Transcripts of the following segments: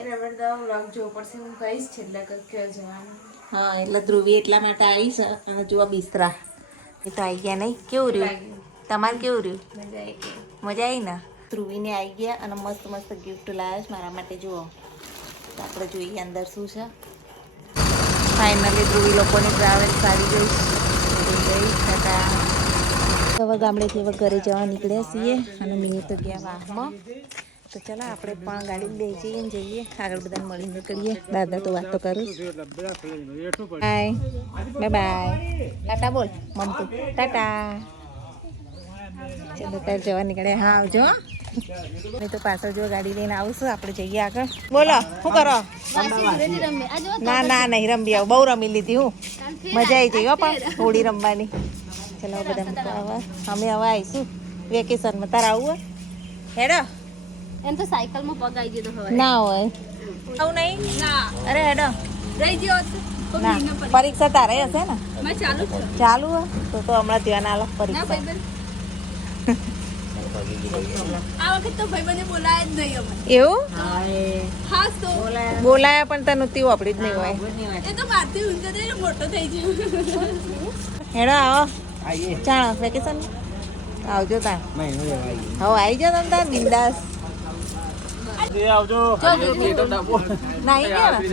એના બધા વ્લોગ જોવો પડશે. હું કહીશ છેલ્લે ક્યાં જવાનું. હા એટલે ધ્રુવી એટલા માટે આવી છે. અને જુઓ બિસ્તરા એ તો આવી ગયા નહીં. કેવું રહ્યું તમારે? કેવું રહ્યું? મજા આવી ને? ધ્રુવીને આવી ગયા અને મસ્ત મસ્ત ગિફ્ટ લાવ્યા છે મારા માટે. જુઓ તો આપણે જોઈએ અંદર શું છે. ફાઇનલી ધ્રુવી લોકોની ટ્રાવેલ્સ આવી ગઈ. હવે ગામડેથી હવે ઘરે જવા નીકળ્યા છીએ અને મેં તો ગયા વાહમાં. તો ચાલો આપણે પણ ગાડી બેસીએ ને જઈએ. આગળ બધાને મળીને નીકળીએ. દાદા તો વાતો કરું. બાય બાય ટાટા બોલ મમતું. ટાટા. ચાલો તાર જવા નીકળ્યા. હા આવજો. મેં તો પાછળ જો ગાડી લઈને આવશું. આપણે જઈએ આગળ. બોલો શું કરો? ના ના નહીં રમી આવું. બહુ રમી લીધી હું. મજા આવી જઈ હો પણ હોળી રમવાની. ચાલો બધા મૂકો હવે. અમે હવે આવીશું વેકેશનમાં. તારે આવું હેડો? એમ તો સાયકલમાં પગ આવી ગયો હવે. ના હોય આવું નહીં. ના અરે હેડો રહી ગયો ના. પરીક્ષા તારે હશે ને? મેં ચાલુ છે. ચાલુ હે તો હમણાં ધ્યાન આલો ના પરીક્ષા. ભાઈબંધ આ વખત તો ભાઈબંધે બોલાય જ નહીં અમે. એવું હા તો બોલાયા પણ તને તી વાપરી જ નહીં હોય. એ તો મારથી ઊંચો થઈને મોટો થઈ ગયો. હેડો આવો ચાલો વેકેશન આવજો તાર. હવે આવી જાઓ તમે તાર બિંદાસ. ના આવી ગયા ને?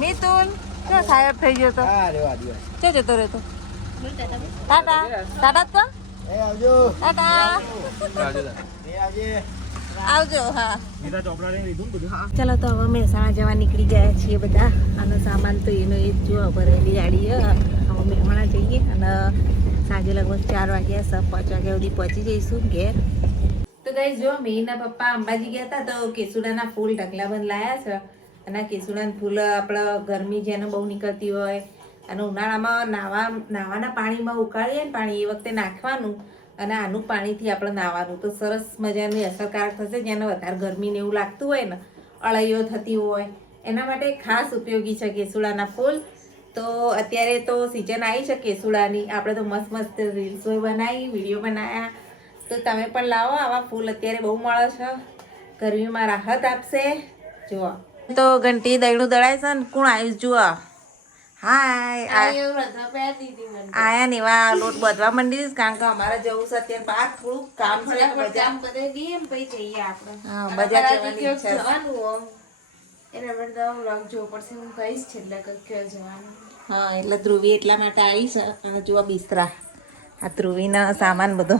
મિતુલ ક્યાં સાહેબ થઈ ગયો તો? ક્યાં જતો રહેતો? ટાટા ટાટા તો ટાટા આવજો. હા ચાલો તો હવે મહેસાણા જવા નીકળી ગયા છીએ બધા. અને સામાન તો એનો એ જ જો ભરેલી ગાડી હવે મહેસાણા જઈએ. અને સાંજે લગભગ 4 વાગ્યા 5 વાગ્યા સુધી પહોંચી જઈશું ઘેર. તો ગાઈસ જો મેના પપ્પા અંબાજી ગયા હતા તો કેસુડાના ફૂલ ઢગલાબંધ લાયા છે. અને આ કેસુડાના ફૂલ આપણે ગરમી જેને બહુ નીકળતી હોય અને ઉનાળામાં નાવાના પાણીમાં ઉકાળીએ ને પાણી એ વખતે નાખવાનું અને આનું પાણીથી આપણે નાવાનું તો સરસ મજાની અસરકારક થશે. જેને વધારે ગરમીને એવું લાગતું હોય ને અળાઈઓ થતી હોય એના માટે ખાસ ઉપયોગી છે કેસુડાના ફૂલ. તો અત્યારે તો સિઝન આવી છે કેસુડાની. આપણે તો મસ્ત મસ્ત રીલ્સો બનાવી વિડીયો બનાવ્યા. તો તમે પણ લાવો આવા ફૂલ. અત્યારે બહુ મળે છે. ગરમીમાં રાહત આપશે. જુઓ તો ઘંટી દહીણું દળાય છે ને કોણ આવ્યું જુઓ. હાય આયા ને એવા લોટ બધવા માંડી દીધું. કારણ કે અમારે જવું છે અત્યારે બહાર થોડું કામ છે. બજાર જવાનું. એના બધા વ્લોગ જોવો પડશે. હું કહીશ છેલ્લે ક્યાં જવાનું. હા એટલે ધ્રુવી એટલા માટે આવી છે. અને જુઓ બિસ્તરા આ ધ્રુવીનો સામાન બધો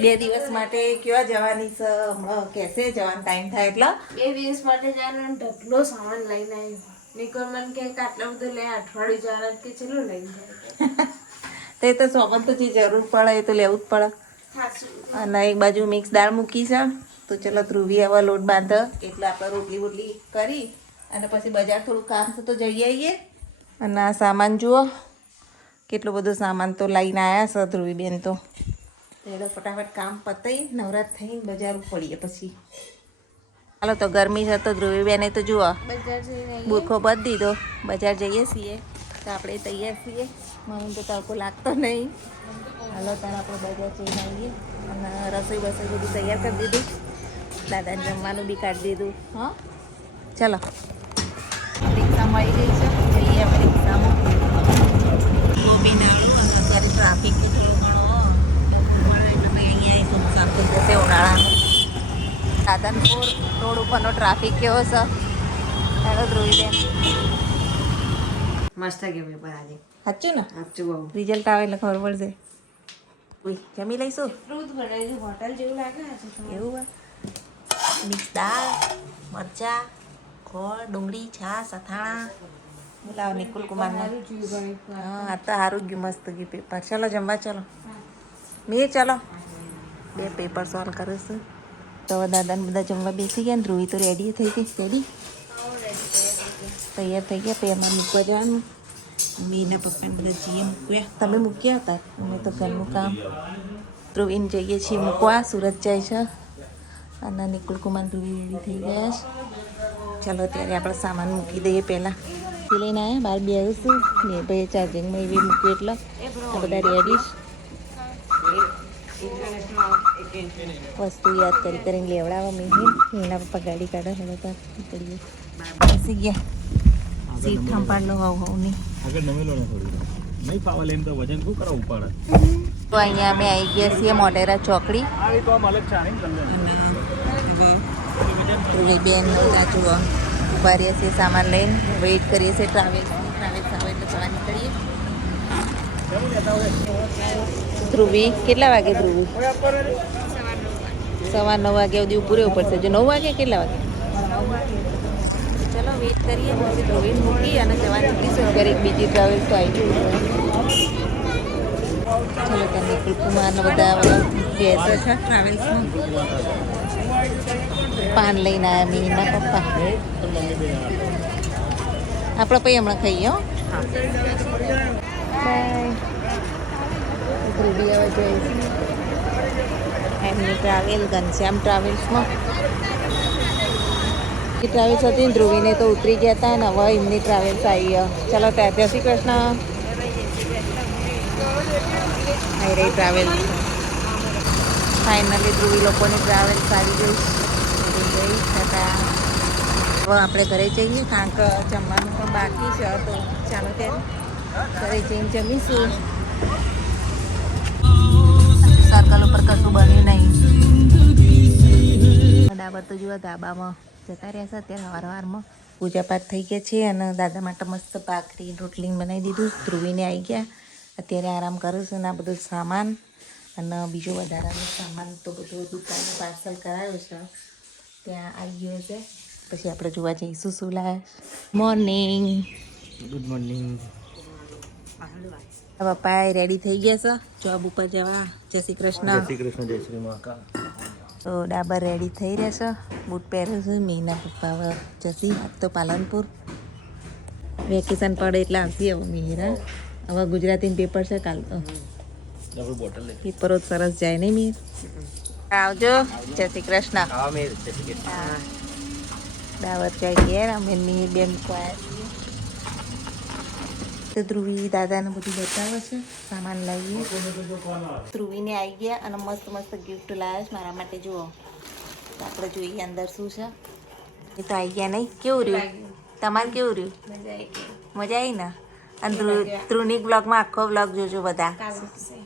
2 દિવસ માટે કેવા જવાની છે. હમણાં કેસે જવાનો ટાઈમ થાય એટલે 2 દિવસ માટે જવાનું ઢગલો સામાન લઈને આવ્યો. નિકોલ મને કે આટલો બધો લે અઠવાડિયું જવાનું કે ચલો લઈને તે તો સોમન તો જે જરૂર પડે એ તો લેવું જ પડે. અને એક બાજુ મિક્સ દાળ મૂકી છે. તો ચલો ધ્રુવી હવે લોટ બાંધ એટલે આપણે રોટલી બોટલી કરી અને પછી બજાર થોડું કામ છે તો જઈ આવીએ. અને આ સામાન જુઓ કેટલો બધો સામાન તો લઈને આવ્યા છે ધ્રુવીબેન. તો એટલે ફટાફટ કામ પતાવી નવરાત થઈને બજાર પડીએ પછી. ચાલો તો ગરમી છે તો ધ્રુવીબેને તો જુઓ બુરખો બધ દીધો. બજાર જઈએ છીએ તો આપણે તૈયાર છીએ. મને તો તડકો લાગતો નહીં. હાલો તાર આપણે બજાર જઈને આવીએ. અને રસોઈ બસોઈ બધું તૈયાર કરી દીધું. દાદાને જમવાનું બી કાઢી દીધું. હા ચાલો રિક્ષા મળી ગઈ છે. જઈએ અમે રિક્ષામાં. ગોબી નાળું અને અત્યારે ટ્રાફિક બી થોડો ઘણો અહીંયા સુમસામ થઈ જશે ઉનાળાનું. રાધનપુર રોડ ઉપરનો ટ્રાફિક કેવો છે હેડો ધ્રુવીબેન? મસ્ત ગયો પેપર આજે. સાચું ને? સાચું બહુ. રિઝલ્ટ આવે એટલે ખબર પડશે. જમી લઈશું. ફ્રૂટ બનાવ્યું હોટલ જેવું લાગે છે. એવું હોય મિક્સ દાળ મરચાં ગોળ ડુંગળી છાશ અથાણા. બોલાવો નિકુલ કુમારને. હા આ તો સારું ગયું મસ્ત ગયું પેપર. ચલો જમવા ચલો. મીર ચલો 2 પેપર સોલ્વ કરીશું. તો દાદાને બધા જમવા બેસી ગયા ને ધ્રુવી તો રેડી થઈ ગઈ. રેડી તૈયાર થઈ ગયા. પછી અમારે મૂકવા જવાનું. મીના પપ્પાને બધા જઈએ મૂક્યા. તમે મૂક્યા હતા? અમે તો ઘરનું કામ. ધ્રુવીને જઈએ છીએ મૂકવા. સુરત જાય છે. અને નિકુલ કુમાર ધ્રુવી રેડી થઈ ગયા છે. ચાલો ત્યારે આપણે સામાન મૂકી દઈએ પહેલાં. એસી લઈને આવ્યા બહાર બેસીશું ને ભાઈ ચાર્જિંગમાં એવી મૂક્યું એટલે આ બધા રેડી વસ્તુ યાદ કરીને લેવડાવવા મેં એના પપ્પા ગાડી કાઢે હવે તો નીકળીએ બેસી ગયા સીટ થંભાડલો હોવની આગળ નમેલો ને થોડી નહીં પાવા લેમ તો વજન શું કરવા ઉપાડે તો અહીંયા અમે આવી ગયા છીએ મોઢેરા ચોકડી આવી તો આમ અલગ છે નહીં તમને બેન બધા જુઓ ઉભા રહીએ છીએ સામાન લઈને વેઇટ કરીએ છીએ ટ્રાવેલ્સ આવે એટલે સવાર નીકળીએ ધ્રુવી કેટલા વાગે ધ્રુવી 9:15 વાગે સુધી ઊભું રહેવું પડશે જો 9 વાગે કેટલા વાગે ચલો વેઇટ કરીએ પછી ધ્રુવી મૂકી અને સવાર નીકળીશું અગર એક બીજી ટ્રાવેલ્સ તો આવી ગયું ચલો ત્યાં નિકુલ કુમારના બધા બેસો છે ટ્રાવેલ્સમાં પાન લઈને આવ્યા મીના પપ્પા આપણે પછી હમણાં ખાઈએ હો બાય ધ્રુવી હવે જોઈશું એમની ટ્રાવેલ ઘનશ્યામ ટ્રાવેલ્સમાં એ ટ્રાવેલ્સ હતી ને ધ્રુવીને તો ઉતરી ગયા હતા ને હવે એમની ટ્રાવેલ્સ આવી ચાલો ત્યાં જય શ્રી કૃષ્ણ આવી રહી ટ્રાવેલ્સ ફાઇનલી ધ્રુવી લોકોની ટ્રાવેલ્સ આવી ગઈ છતાં હવે આપણે ઘરે જઈએ કારણ કે જમવાનું પણ બાકી છે તો ચાલો ત્યારે ઘરે જઈને જમીશું સર્કલ ઉપર કશું બન્યું નહીં ડાબર તો જુઓ ધાબામાં જતા રહ્યા છે અત્યારે વારમાં પૂજા પાઠ થઈ ગયા છે અને દાદા માટે મસ્ત ભાખરી રોટલી બનાવી દીધું ધ્રુવીને આવી ગયા અત્યારે આરામ કરું છું અને આ બધું સામાન અને બીજો વધારાનો સામાન તો બધું દુકાનનું પાર્સલ કરાવ્યું છે ત્યાં આવી ગયો છે પછી આપણે જોવા જઈશું શું લાયા મોર્નિંગ ગુડ મોર્નિંગ પપ્પા રેડી થઈ ગયા છે જોબ ઉપર જવા જય શ્રી કૃષ્ણ જય શ્રી કૃષ્ણ જય શ્રી મહાકાલ તો ડાબર રેડી થઈ રહેશે બૂટ પહેર્યું છું મીના પપ્પા હવે જશી આજ તો પાલનપુર વેકેશન પડે એટલે આવશે હવે મીરા હવે ગુજરાતીનું પેપર છે કાલ તો ડબલ બોટલ લે પેપરો સરસ જાય નહીં મીર આવજો જય શ્રી કૃષ્ણ હા મે જય શ્રી કૃષ્ણ હા દાવત જાય ઘેર અમે મીર બેન ખવાયા છીએ તો ધ્રુવી દાદાને બધું બતાવે છે સામાન લાવીએ ધ્રુવીને આવી ગયા અને મસ્ત મસ્ત ગિફ્ટ લાવ્યા છે મારા માટે જુઓ તો આપણે જોઈએ અંદર શું છે એ તો આવી ગયા નહીં કેવું રહ્યું તમારે કેવું રહ્યું મજા આવી ને અને ધ્રુનિક બ્લોગમાં આખો બ્લોગ જોજો બધા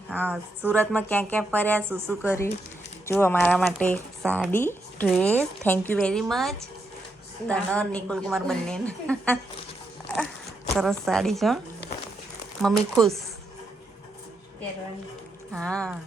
હા સુરતમાં ક્યાં ક્યાં ફર્યા શું શું કર્યું જુઓ મારા માટે sari dress thank you very much તને નિકુલ કુમાર બંનેને સરસ સાડી છે મમ્મી ખુશ હા